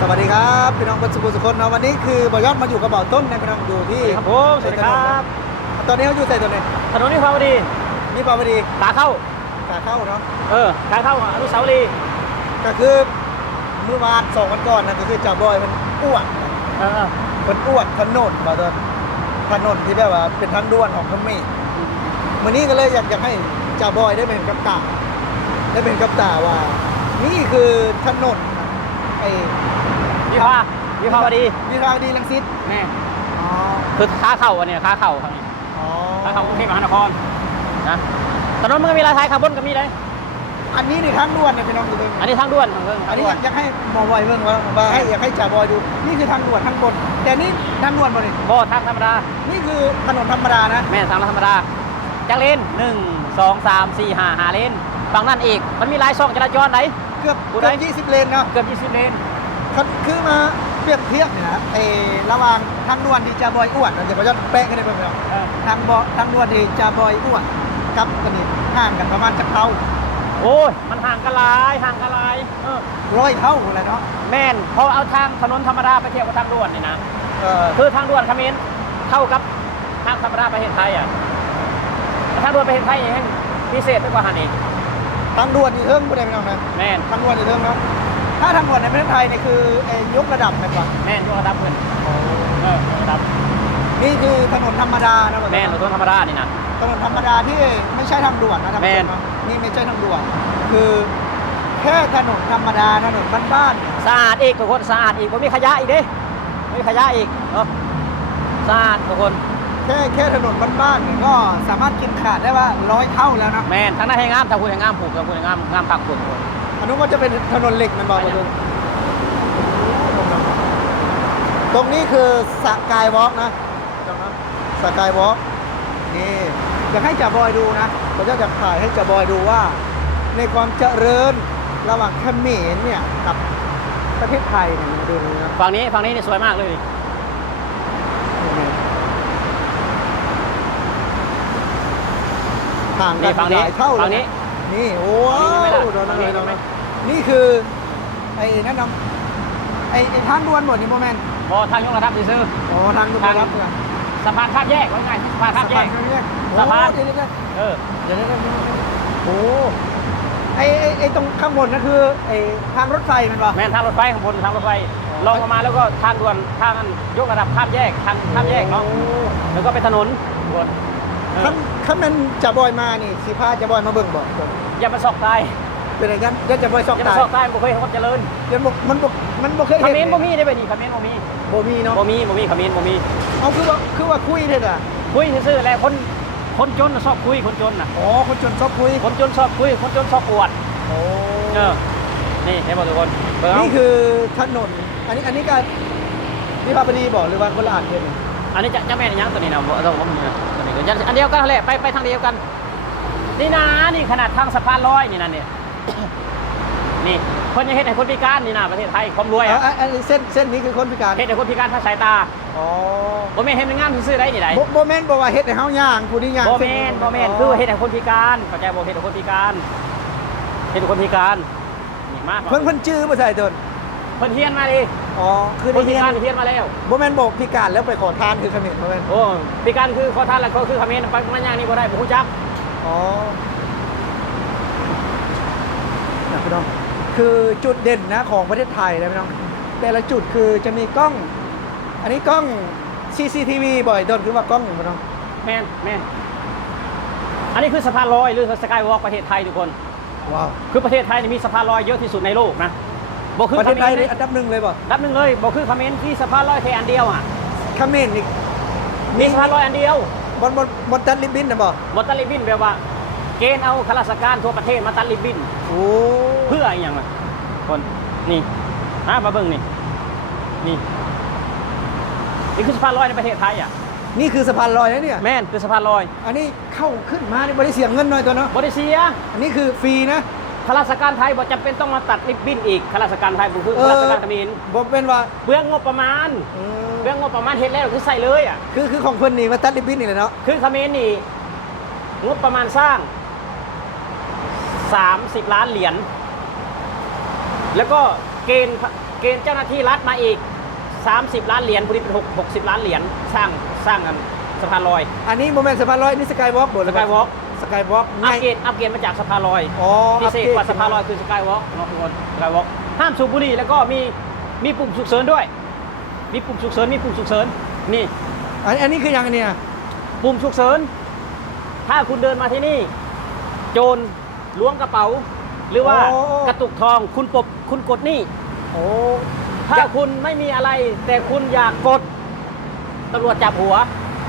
สวัสดีครับพี่น้องคนสุขุมสุคนเนาะวันนี้คือบอยอดมาอยู่กับเบ่าวต้นนะพี่น้องอยู่ที่ครับผมสวัสดีครับ ตอนนี้เขาอยู่ใส่ตัวไหนถนนนิพาวดีนี่ปาวดีขาเข้าขาเข้าเนาะเออขาเข้าอนุสาวรีย์ก็คือเมื่อวานสองวันก่อนนะก็คือจ่าบอยมันอ้วนเออมันอ้วนถนนมาตอนถนนที่แบบว่าเป็นทางด่วนของเขมรวันนี้ก็เลยอยากอยากให้จ่าบอยได้เป็นกับตาได้เป็นกับตาว่า นี่คือถนนไอ้ นิพานิพาวดีวิภาวดีรังสิตแน่อ๋อคือขาเข้าอันเนี้ยขาเข้าครับนี่อ๋อขาเข้ากรุงเทพมหานครนะถนนมันก็มีลายท้ายคาร์บอนก็มีเลยอันนี้ในทางด่วนเนี่ยพี่น้องดูเลยอันนี้ทางด่วนทางเรื่องอัทานงนี้ด่วนอยากให้หมอไวเบิ่งว่าว่าให้อยากให้จ่าบอยดูนี่คือทางด่วนทางบน แต่นี่ทางด่วนบ่นี่บ่ทางธรรมดา นี่คือถนนธรรมดานะแม่นทางธรรมดาจักรเลนหนึ่งสองสามสี่ห้าห้าเลนฝั่งนั้นอีกมันมีหลายช่องจราจรไหนเกือบกูเกืได้อบ20เลนเนาะเกือบยี่สิบเลน คือคือมาเปรียบเทียบเนี่ยนะไอ้ระหว่างทางด่วนที่จ่าบอยอ้วนเดี๋ยวผมจะแปะกันได้เพิ่มเติมเออทางบ่ทางด่วนที่จ่าบอยอ้วนกับกันนี่ห่างกันประมาณจักเท่าโอ้ย มันห่างกันหลายห่างกันหลายเออร้อยเท่าเลยเนาะแม่นพอเอาทางถนนธรรมดาไปเทียบกับทางด่วนนี่นะ เออคือทางด่วนเขมรเท่ากับทางธรรมดาประเทศไทยอะทางด่วนประเทศไทยยังพิเศษไปกว่าหันอีกทางด่วนนี่เทิงบ่ได้พี่น้องนะแม่นทางด่วนนี่เทิงเนาะ ถ้าทางด่วนในประเทศไทยนี่คือไอ้ยกระดับกันก่อนแม่นยกระดับเพิ่นเออยกระดับนี่คือถนนธรรมดานะแม่นรถธรรมดานี่นะ ถนนธรรมดาที่ไม่ใช่ทางด่วนนะท่านผู้ชแม่มนนะนี่ไม่ใช่ทางด่วน คือแค่ถนนธรรมดาถนนบ้านสะอาดอีกทุกคนสะอาดอีกผมมีขยะอีกเด้มีขยะอีกเนาะสะอาดทุกคนๆแค่แค่ถนนบ้านๆเนี่ยก็สามารถกินขาดได้ว่าร้อยเท่าแล้วนะแม่นทางนั้นให้งามทางคุณให้งามผูกทางคุณให้งามงามผักคุณทุกคนอั นนู้นก็จะเป็นถนนเหล็กมันบอกไปมาเนี่ดูยตรงนี้คือสกายวอล์กนะสกายวอล์กนี่อยากให้จ่าบอยดูนะเราจะอยากถ่ายให้จ่าบอยดูว่า ในความเจริญระหว่างเขมรเนี่ยกับประเทศไทยเนี่ยมันดูนะฝั่งนี้ฝั่งนี้นี่สวยมากเลยห่างกันี่นฝั่งหนี้ลายเท่าเลยฝั่งนี้นี่โอ้ฝั่งนี้ว้าไม่วได้โดนอะไรฝั่งนี้โดนอะไรไม่ นี่คือไอ้แนะนำไอ้ไอ้ทางด่วนหมดนี่โมเมนต์บอทางยกระดับซื้อโอ้ทางด่วนทางรับเนี่ยสะพานข้ามแยกว่าไงสะพานข้ามแยกสะพานสะพานเดี๋ยวเดี๋ยวเดี๋ยวเออเดี๋ยวเดี๋ยวเดี๋ยวโอ้ไอ้ไอ้ไอ้ตรงข้างบนนั่นคือไอ้ทางรถไฟมันปะแม่นทางรถไฟข้างบนทางรถไฟลงมาแล้วก็ทางด่วนทางนั้นยกระดับข้ามแยกทางข้ามแยกเนาะโอ้แล้วก็ไปถนนด่วนเออขั้นขั้นนั้นจะบอยมานี่สีพาจะบอยมาเบิ่งบ่อย่ามาสอกตาย เป็นไงกันยันจะบอยซอกอย่าตามายสอกตายบ่เคยเห็นคนเจริญยันบอกมันบอกมันบอกเคยคอมเห็นเมนต์บ่มีได้ไปนี่คอมเมนต์บ่มีบ่มีเนาะบ่มีบ่มีคอมเมนต์บ่มีเอาคือว่าคือว่าคุยเถอะอะคุยซื่อๆแหละคนคนจนน่ะชอบคุยคนจนน่ะอ๋อคนจนชอบคุยคนจนชอบคุยคนจนชอบอวดโอ้เออนี่เห็นบ่ทุกคนเบิ่งเอานี่คือถนนอันนี้อันนี้การวิภาวดีบอกหรือว่าคนละอ่านเห็นอันนี้จะจะแม่นอีหยังตัวนี้นะบ่ต้องผมเนี่ยตัวนี้ก็ยันอันเดียวกันแหละไปไปทางเดียวกันนี่นะนี่ขนาดทางสะพานลอยนี่นั่นเนี่ย นี่คนยังเฮ็ดให้คนพิการนี่นะประเทศไทยความรวยอ๋ออะอันอันนี้เส้นเส้นนี้คือคนพิการเฮ็ดให้คนพิการทางสายตาอ๋อบ่แม่นเฮ็ดให้งามซื่อๆได้นี่ได้โบโบแมนบอกว่าเฮ็ดให้เฮาย่างผู้นี้ย่างบ่แม่นบ่แม่นคือเฮ็ดให้คนพิการเข้าใจบ่เฮ็ดให้คนพิการเฮ็ดให้คนพิการนี่มากเพิ่นเพิ่นชื่อบ่ใช่ต้นเพิ่นเฮียนมาดิอ๋อคือคได้นพิเฮียการนเฮียนมาแล้วโบแมนบอกพิการแล้วไปขอทานคือเขมิ้นโบแมนโอ้พิการคือขอทานแล้วก็คือคอมเขมนต์ไปมันย่างนี่บ่ได้บ่ฮู้จักอ๋อนะ พี่น้องคือจุดเด่นนะของประเทศไทยนะพี่น้องแต่ละจุดคือจะมีกล้อง อันนี้กล้อง CCTV บ่อยต้นคือว่ากล้องพี่น้องแม่นแม่นอันนี้คือสะพานลอยหรือสกายวอล์กประเทศไทยทุกคนว้าวคือประเทศไทยนี่มีสะพานลอยเยอะที่สุดในโลกนะบ่คือประเทศไทยขมรนี่อันดับหนึ่งเลยบ่ดับหนึ่งเลยบ่คือคอมเขมนต์ที่สะพานลอยแค่อันเดียวอะเขมิ้นนี่มีสะพานลอยอันเดียวบนบนบนตัดริบบิ้นนะบ่หมดตัดริบบิ้นแบบว่า เกณฑ์เอาข้าราชการทั่วประเทศมาตัดริบบิ้นโอ้ เพื่ออะไรอย่างไรคนนี่ฮะมาเบิ่งนี่นี่นี่คือสะพานลอยในประเทศไทยอะนี่คือสะพานลอยนะเนี่ยแม่นคือสะพานลอย อันนี้เข้าขึ้นมานี่บริเสียเงินหน่อยตัวเนาะบริเซียอันนี้คือฟรีนะข้าราชการไทยบ่จำเป็นต้องมาตัดริบบิ้นอีกข้าราชการไทยบ่คือข้าราชการเขมรบอกเป็นว่าเบื้องงบประมาณเออเรื่องงบประมาณเฮ็ดแล้วคือใส่เลยอะคือคือของเพิ่นนี่มาตัดริบบิ้นนี่แหละเนาะคือเขมรนี่งบประมาณสร้าง 30 ล้านเหรียญ แล้วก็เกณฑ์เกกณฑ์เจ้าหน้าที่รัฐมาอีก 30 ล้านเหรียญพอดีเป็น6 60 ล้านเหรียญสร้างสร้างกันสะพานลอยอันนี้โมเมนต์สะพานลอยนี่สกายวอล์กบนสกายวอล์กสกายวอล์กอัปเกรดอัปเกรดมาจากสะพานลอยอ๋อพิเศษกว่าอัปสะพานลอยคือสกายวอล์กเนาะทุกคนสกายวอล์กห้ามสูบบุหรี่แล้วก็มีมีปุ่มฉุกเฉินด้วย มีปุ่มฉุกเฉินมีปุ่มฉุกเฉินนี่อันอันนี้คือยังไงเนี่ยปุ่มฉุกเฉินถ้าคุณเดินมาที่นี่ โจรล้วงกระเป๋า หรือว่ากระตุกทองคุณปบคุณกดนี่ โอ้ ถ้าคุณไม่มีอะไร แต่คุณอยากกดตำรวจจับหัว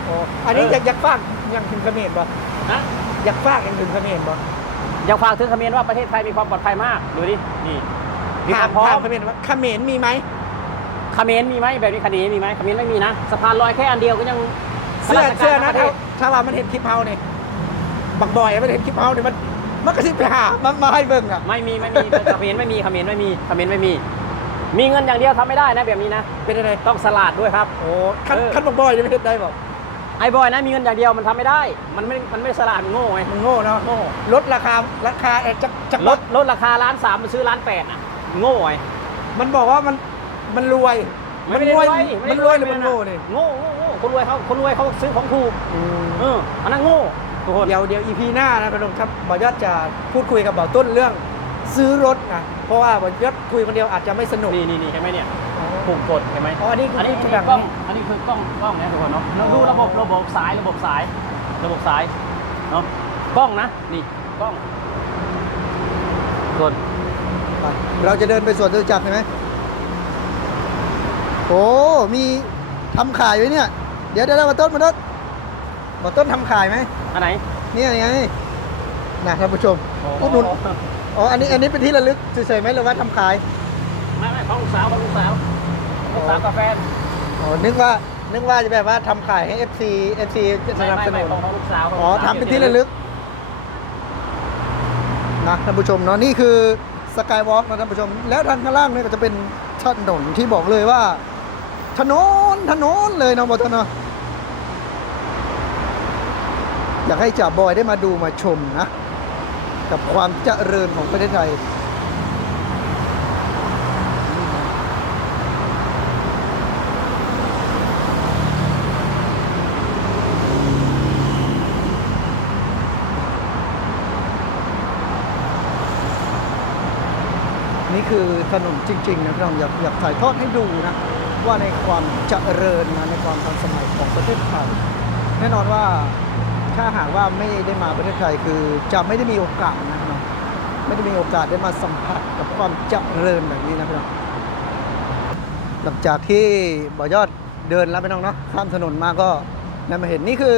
โอ้ อันนี้เอออ อยากอยากฟากยังถึงเขมรบ่นะอยากฟากยังถึงเขมรบ่อยากฝากถึงเขมรว่าประเทศไทยมีความปลอดภัยมากดูดินี่มีคถาวามมพร้อถามมเขมรว่าเขมรมีไหมเขมรมีไหมแบบนี้คดีมีไหมเขมรไม่มีนะสะพานลอยแค่อันเดียวก็ยังเสื้อพลังเสื้อนะทั้ถ้างประเทศถ้าว่ามันเห็นคลิปเฮาเนี่ยบักบอยมันเห็นคลิปเฮาเนี่ยมัน มันก็สิไปหามันมาให้เบิ่งอะ ไม่มีไม่มีเขมรไม่มีเขมรไม่มีเขมรไม่มี มีเงินอย่างเดียวทำไม่ได้นะแบบนี้นะ เป็นอะไรต้องสลาดด้วยครับ โอ้คันเออ คันบักบอยจะไม่เห็นได้บ่ไอ้บอยนะมีเงินอย่างเดียวมันทำไม่ได้ มันไม่มันไม่สลาดมันโง่ไง มันโง่เนาะโง่ ลดราคาราคาเอ่อจักจักลดลดราคาล้านสามมันซื้อล้านแปดอะโง่ไงมันบอกว่ามันมันรวยมันรวยมันรวยหรือมันโง่นี่ โง่โง่โง่คนรวยเขาคนรวยเขาซื้อของถูกเอออันนั้นโง่ ทุกคน เดี๋ยวเดี๋ยวอีพีหน้านะพี่น้องครับบอยอดจะพูดคุยกับบ่าวต้นเรื่องซื้อรถนะเพราะว่าบอยอดคุยคนเดียวอาจจะไม่สนุกนี่นี่นี่เห็นไหมเนี่ยปุ่มกดเห็นไหมอ๋ออันนี้คืออันนี้คือคืแบอบกล้องอันนี้คือกล้องกล้องเนี่ยทุกคนเนาะเราดูระบบระบบสายระบบสาย ระบบสายเนาะกล้องนะนี่กล้องกดไปเราจะเดินไปสวนจตุจักรใช่ไหมโอ้มีทำขายไว้เนี่ย เดี๋ยวเดี๋ยวมาต้นมาต้น มาต้นทำขายไหมอันไหน เนี่ยไงนะท่านผู้ชมอุดหนุนอ๋ออันนี้อันนี้เป็นที่ระลึกเฉยๆไหมหรือว่าทำขายไม่ไม่ของลูกสาวของลูกสาวลูกสาวกาแฟนอ๋อนึกว่านึกว่าจะแบบว่าทำขายให้ FC FC จะสไม่นับไม่สนุไม่น ของของลูกสาวของอ๋อลูกสาวทำเป็นที่ระลึกนะท่านผู้ชมเนาะนี่คือสกายวอล์กนะท่านผู้ชม แล้วทางข้างล่างเนี่ยก็จะเป็นถนนที่บอกเลยว่า ถนนถนนเลยเนาะบอทเนาะ อยากให้จ่าบอยได้มาดูมาชมนะ กับความเจริญของประเทศไทยนี่คือถนนจริง ๆ นะพี่น้องอยากอยากถ่ายทอดให้ดูนะ ว่าในความเจริญนะในความทันสมัยของประเทศไทยแน่นอนว่า ถ้าหากว่าไม่ได้มาประเทศไทยคือจะไม่ได้มีโอกาสนะพี่น้องไม่ได้มีโอกาสได้มาสัมผัสกับความเจริญแบบนี้นะพี่น้องหลังจากที่บ่อยอดเดินแล้วพี่น้องเนาะข้ามถนนมาก็ได้มาเห็นนี่คือ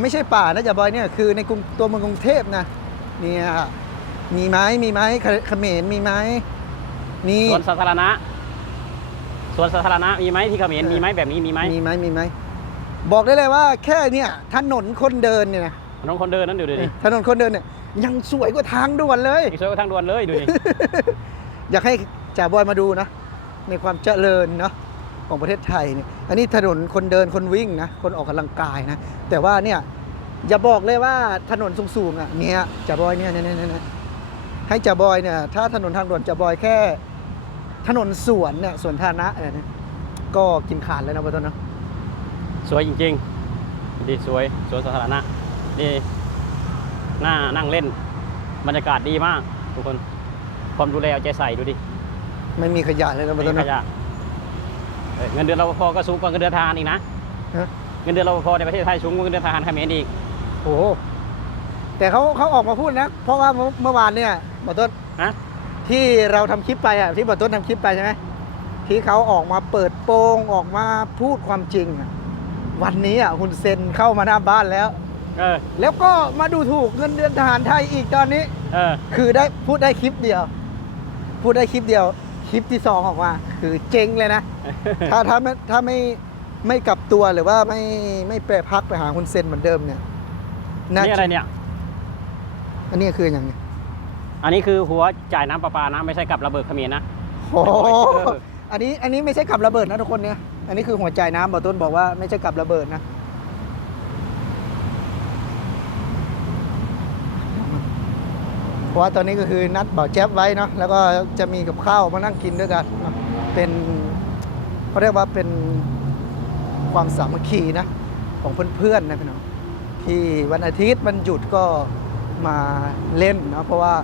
ไม่ใช่ป่านะจ่าบอยเนี่ยคือในกรุงตัวเมืองกรุงเทพนะเนี่ยมีไหมมีไหมเขเขมรมีไหมนี่สวนสาธารณะสวนสาธารณะมีไหมที่เขมรมีไหมแบบนี้มีไหมมีไหมมีไหม บอกได้เลยว่าแค่เนี่ยถนนคนเดินเนี่ยนะน้องคนเดินนั่นดูดิถนนคนเดินเนี่ยยังสวยกว่าทางด่วนเลยอีกสวยกว่าทางด่วนเลยดูดิอยากให้จ่าบอยมาดูนะ ในความเจริญเนาะของประเทศไทยเนี่ยอันนี้ถนนคนเดินคนวิ่งนะคนออกกำลังกายนะแต่ว่าเนี่ยอย่าบอกเลยว่าถนนสูงๆอะเนี่ยจ่าบอยเนี่ยเนี่ยเนี่ยเนี่ยให้จ่าบอยเนี่ยถ้าถนนทางด่วนจ่าบอยแค่ ถนนสวนเนี่ยสวนธารณะเนี่ยนะก็กินขาดแล้วนะพ่อต้นเนาะ สวยจริงๆดีสวยสวนสาธารณะดีน่านั่งเล่น บรรยากาศดีมาก ทุกคนความดูแลเอาใจใส่ดูดิไม่มีขยะเลยนะพ่อไม่ต้นมีขเนาะยะเอ้ยเงินเดือนรปภก็สูงกว่าเงินเดือนทหารอีกนะฮะเงินเดือนรปภในประเทศไทยสูงกว่าเงินเดือนทหารเขมรอีกโอ้โหแต่เขาเขาออกมาพูดนะ เพราะว่าเมื่อเมื่อวานเนี่ยบอต้นนะที่เราทำคลิปไปอะที่บอต้นทำคลิปไปใช่ไหมที่เขาออกมาเปิดโปงออกมาพูดความจริงอะ วันนี้อะคุณเซนเข้ามาหน้าบ้านแล้ว เออ แล้วก็มาดูถูกเงินเดือนทหารไทยอีกตอนนี้ เออ คือได้พูดได้คลิปเดียว พูดได้คลิปเดียว คลิปที่สองออกมา คือเจ๊งเลยนะ ถ้าถ้าไม่ถ้าไม่ไม่กลับตัวหรือว่าไม่ไม่แปรพักไปหาคุณเซนเหมือนเดิมเนี่ยานี่อะไรเนี่ย อันนี้คืออย่างไงอันนี้คือหัวจ่ายน้ำประปานะ ไม่ใช่กับระเบิดเขมรนะโอ้โหเออ อันนี้อันนี้ไม่ใช่กับระเบิดนะทุกคนเนี่ย อันนี้คือหัวใจน้ำบอต้นบอกว่าไม่ใช่กับระเบิดนะ เพราะว่าตอนนี้ก็คือนัดบ่าวแจ๊บไว้เนาะ แล้วก็จะมีกับข้าวมานั่งกินด้วยกัน เป็นเขาเรียกว่าเป็นความสามัคคีนะ ของเพื่อนๆนะพี่น้อง ที่วันอาทิตย์วันหยุดก็มาเล่นเนาะ เพราะว่า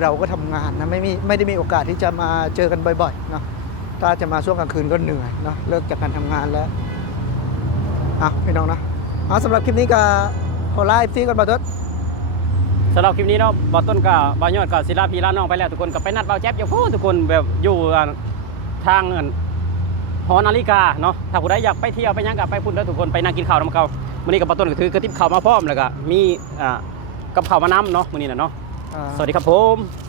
เราก็ทำงานนะไม่มีไม่ได้มีโอกาสที่จะมาเจอกันบ่อยๆเนาะ ถ้าจะมาช่วงกลางคืนก็เหนื่อยเนาะเลิกจากการทำงานแล้วอะพี่น้องนะเอาสำหรับคลิปนี้ก็ขอไลฟ์ซีกันบาทศสำหรับคลิปนี้เนาะบอต้นกับบอยอดกับศิลาพีลาน้องไปแล้วทุกคนก็ไปนัดเบาแจ๊บอยู่พูทุกคนแบบอยู่อ่าทางอันหอนาฬิกาเนาะถ้าผู้ใดอยากไปเที่ยวไปหยังกับไปพุ่นแล้วทุกคนไปนั่งกินข้าวนำเขามื้อนี้กับบอต้นก็ถือกระติบข้าวมาพร้อมแล้วก็มีอ่ากับข้าวมาน้ำเนาะมื้อนี้น่ะเนาะอ่าสวัสดีครับผม